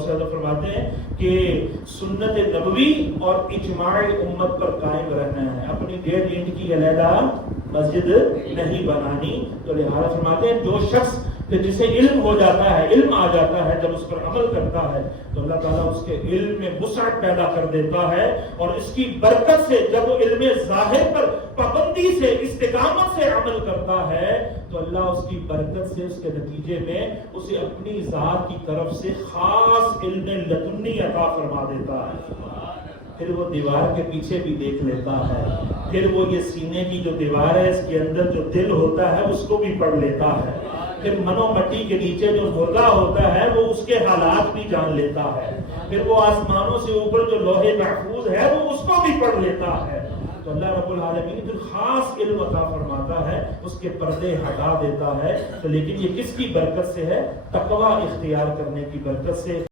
غوث فرماتے ہیں کہ سنت نبوی اور اجماع امت پر قائم رہنا ہے، اپنی 1.5 اینٹ کی علیحدہ مسجد نہیں بنانی. تو لہٰذا فرماتے ہیں جو شخص جسے علم ہو جاتا ہے، علم آ جاتا ہے، جب اس پر عمل کرتا ہے تو اللہ تعالیٰ اس کے علم میں وسعت پیدا کر دیتا ہے، اور اس کی برکت سے جب وہ علم ظاہر پر پابندی سے استقامت سے عمل کرتا ہے تو اللہ اس کی برکت سے اس کے نتیجے میں اسے اپنی ذات کی طرف سے خاص علم لدنی عطا فرما دیتا ہے. پھر وہ دیوار کے پیچھے بھی دیکھ لیتا ہے، پھر وہ یہ سینے کی جو دیوار ہے اس کے اندر جو دل ہوتا ہے اس کو بھی پڑھ لیتا ہے، پھر منو مٹی کے نیچے جو مردہ ہوتا ہے وہ اس کے حالات بھی جان لیتا ہے، پھر وہ آسمانوں سے اوپر جو لوح محفوظ ہے وہ اس کو بھی پڑھ لیتا ہے. تو اللہ رب العالمین پھر خاص علم عطا فرماتا ہے، اس کے پردے ہٹا دیتا ہے. تو لیکن یہ کس کی برکت سے ہے؟ تقوی اختیار کرنے کی برکت سے.